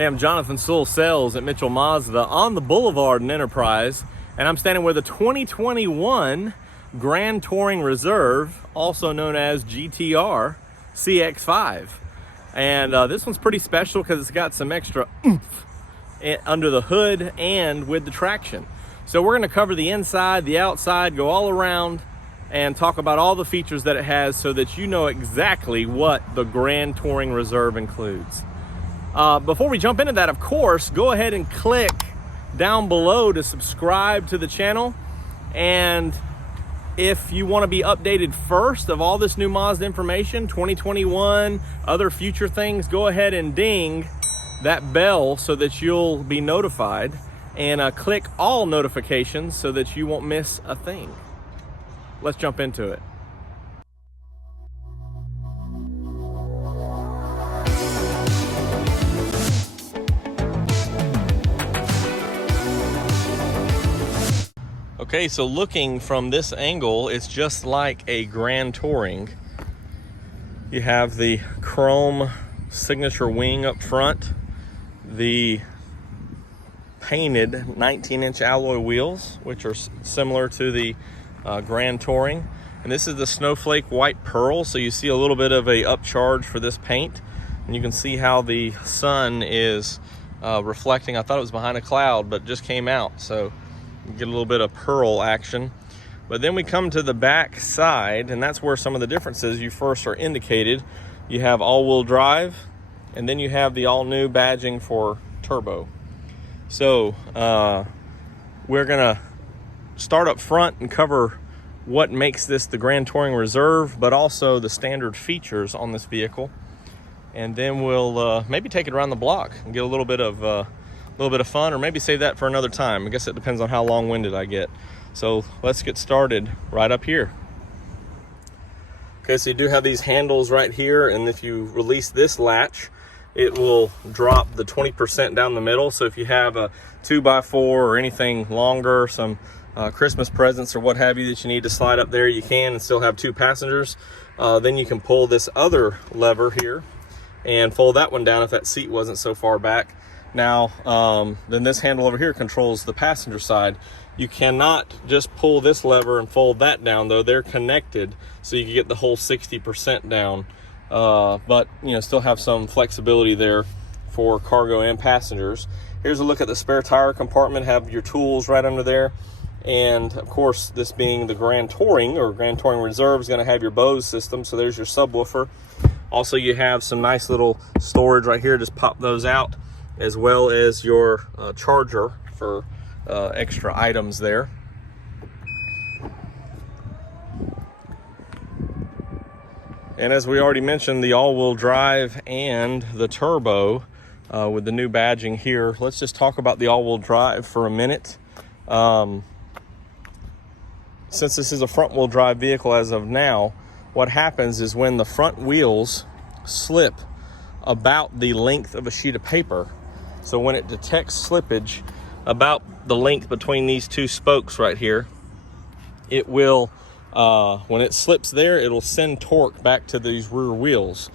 Hey, I'm Jonathan Sewell at Mitchell Mazda on the Boulevard in Enterprise, and I'm standing with a 2021 Grand Touring Reserve, also known as GTR CX-5. And this one's pretty special because it's got some extra oomph under the hood and with the traction. So we're going to cover the inside, the outside, go all around and talk about all the features that it has so that you know exactly what the Grand Touring Reserve includes. Before we jump into that, of course, go ahead and click down below to subscribe to the channel. And if you want to be updated first of all this new Mazda information, 2021, other future things, go ahead and ding that bell so that you'll be notified, and click all notifications so that you won't miss a thing. Let's jump into it. Okay, so looking from this angle, it's just like a Grand Touring. You have the chrome signature wing up front, the painted 19-inch alloy wheels, which are similar to the Grand Touring. And this is the snowflake white pearl, so you see a little bit of a upcharge for this paint. And you can see how the sun is reflecting. I thought it was behind a cloud, but just came out. So you get a little bit of pearl action. But then we come to the back side, and that's where some of the differences you first are indicated. You have all-wheel drive, and then you have the all-new badging for turbo. So we're gonna start up front and cover what makes this the Grand Touring Reserve, but also the standard features on this vehicle. And then we'll maybe take it around the block and get a little bit of fun, or maybe save that for another time. I guess it depends on how long-winded I get. So let's get started right up here. Okay, so you do have these handles right here, and if you release this latch, it will drop the 20% down the middle. So if you have a 2x4 or anything longer, some Christmas presents or what have you that you need to slide up there, you can, and still have two passengers. Then you can pull this other lever here and fold that one down if that seat wasn't so far back. Now, then this handle over here controls the passenger side. You cannot just pull this lever and fold that down, though. They're connected, so you can get the whole 60% down. But, you know, still have some flexibility there for cargo and passengers. Here's a look at the spare tire compartment. Have your tools right under there. And, of course, this being the Grand Touring or Grand Touring Reserve is going to have your Bose system. So there's your subwoofer. Also, you have some nice little storage right here. Just pop those out, as well as your charger for extra items there. And as we already mentioned, the all-wheel drive and the turbo with the new badging here. Let's just talk about the all-wheel drive for a minute. Since this is a front-wheel drive vehicle as of now, what happens is when the front wheels slip about the length of a sheet of paper, so when it detects slippage about the length between these two spokes right here, it will, when it slips there, it'll send torque back to these rear wheels.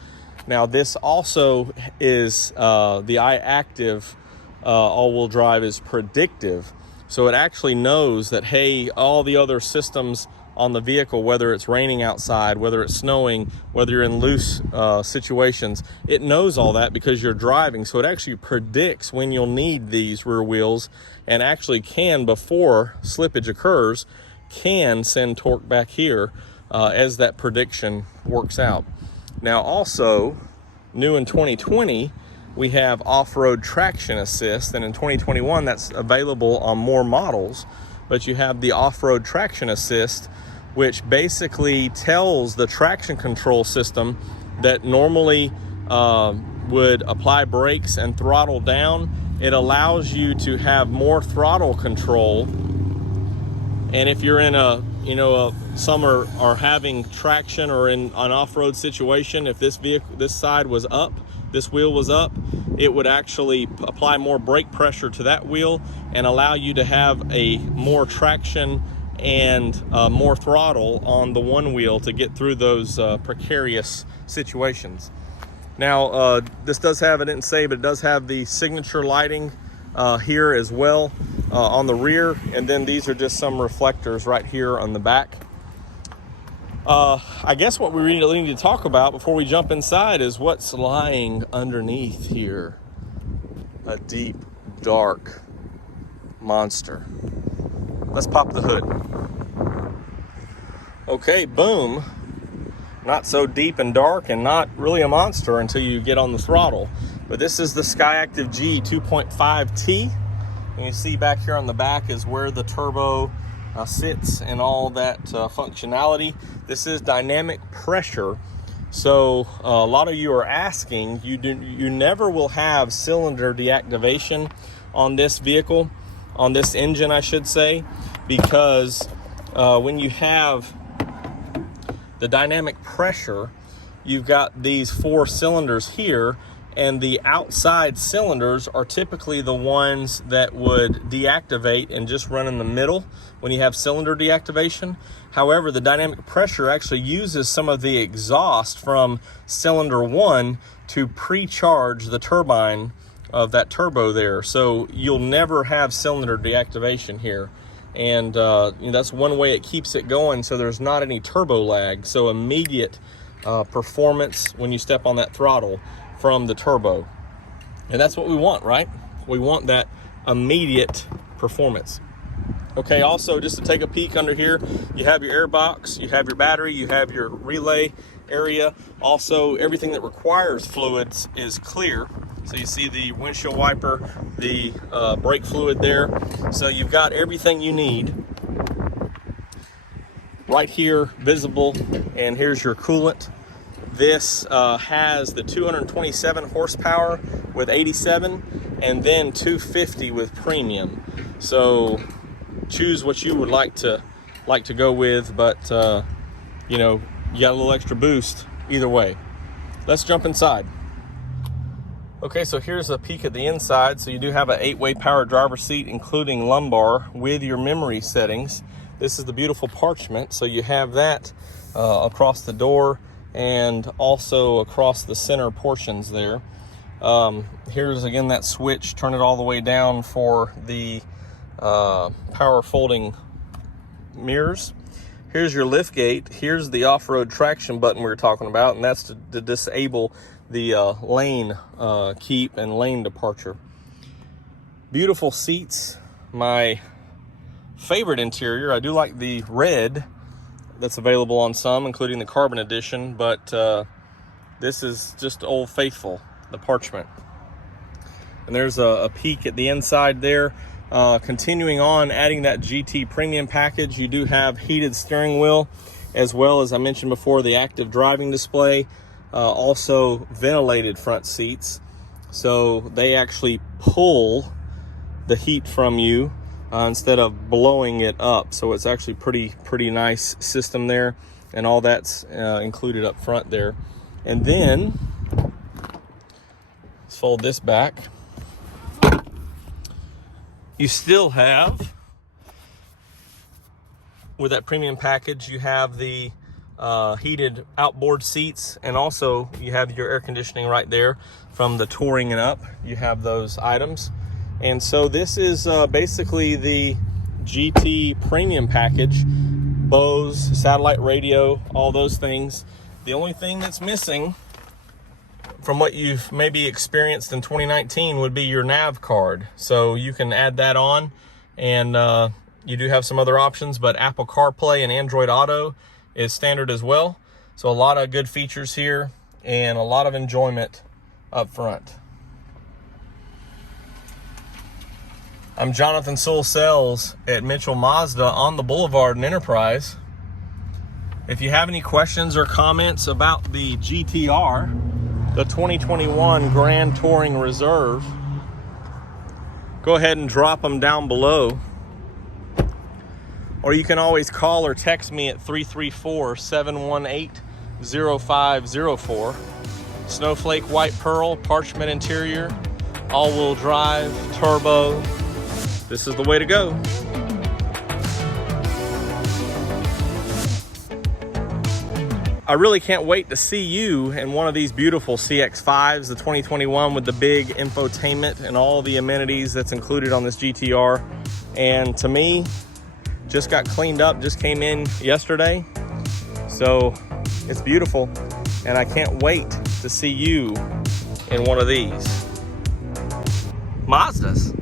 Now this also is, the I-Activ all-wheel drive is predictive. So it actually knows that, hey, all the other systems on the vehicle, whether it's raining outside, whether it's snowing, whether you're in loose situations, it knows all that because you're driving. So it actually predicts when you'll need these rear wheels, and actually can, before slippage occurs, can send torque back here as that prediction works out. Now also, new in 2020, we have off-road traction assist, and in 2021 that's available on more models. But you have the off-road traction assist, which basically tells the traction control system that normally would apply brakes and throttle down. It allows you to have more throttle control. And if you're in some are having traction or in an off-road situation, if this side was up, this wheel was up, it would actually apply more brake pressure to that wheel and allow you to have a more traction and more throttle on the one wheel to get through those precarious situations. Now, this does have, I didn't say, but it does have the signature lighting here as well on the rear. And then these are just some reflectors right here on the back. I guess what we really need to talk about before we jump inside is what's lying underneath here. A deep, dark monster. Let's pop the hood. Okay, boom. Not so deep and dark and not really a monster until you get on the throttle. But this is the SkyActiv G 2.5T. And you see back here on the back is where the turbo sits and all that functionality. This is dynamic pressure. So a lot of you are asking, you never will have cylinder deactivation on this vehicle, on this engine I should say, because when you have the dynamic pressure, you've got these 4 cylinders here, and the outside cylinders are typically the ones that would deactivate and just run in the middle when you have cylinder deactivation. However, the dynamic pressure actually uses some of the exhaust from cylinder 1 to pre-charge the turbine of that turbo there. So you'll never have cylinder deactivation here. And that's one way it keeps it going, so there's not any turbo lag. So immediate performance when you step on that throttle from the turbo. And that's what we want, right? We want that immediate performance. Okay, also just to take a peek under here, you have your air box, you have your battery, you have your relay area. Also, everything that requires fluids is clear. So you see the windshield wiper, the brake fluid there. So you've got everything you need right here visible. And here's your coolant. This has the 227 horsepower with 87 and then 250 with premium. So choose what you would like to go with, but you know, you got a little extra boost either way. Let's jump inside. Okay, so here's a peek at the inside. So you do have an 8-way power driver seat, including lumbar, with your memory settings. This is the beautiful parchment. So you have that across the door and also across the center portions there. Here's again that switch, turn it all the way down for the power folding mirrors. Here's your lift gate. Here's the off-road traction button we were talking about, and that's to disable the lane keep and lane departure. Beautiful seats. My favorite interior, I do like the red that's available on some, including the carbon edition, but this is just Old Faithful, the parchment. And there's a peek at the inside there. Continuing on, adding that GT premium package, you do have heated steering wheel, as well as I mentioned before, the active driving display. Also ventilated front seats, so they actually pull the heat from you instead of blowing it up. So it's actually pretty nice system there, and all that's included up front there. And then let's fold this back. You still have, with that premium package, you have the heated outboard seats, and also you have your air conditioning right there from the touring and up. You have those items. And so this is basically the GT premium package. Bose, satellite radio, all those things. The only thing that's missing from what you've maybe experienced in 2019 would be your nav card. So you can add that on, and you do have some other options, but Apple CarPlay and Android Auto is standard as well. So a lot of good features here and a lot of enjoyment up front. I'm Jonathan Sewell at Mitchell Mazda on the Boulevard in Enterprise. If you have any questions or comments about the GTR, the 2021 Grand Touring Reserve, go ahead and drop them down below. Or you can always call or text me at 334-718-0504. Snowflake white pearl, parchment interior, all-wheel drive, turbo. This is the way to go. I really can't wait to see you in one of these beautiful CX-5s, the 2021 with the big infotainment and all the amenities that's included on this GTR. And to me, just got cleaned up, just came in yesterday. So it's beautiful, and I can't wait to see you in one of these. Mazdas.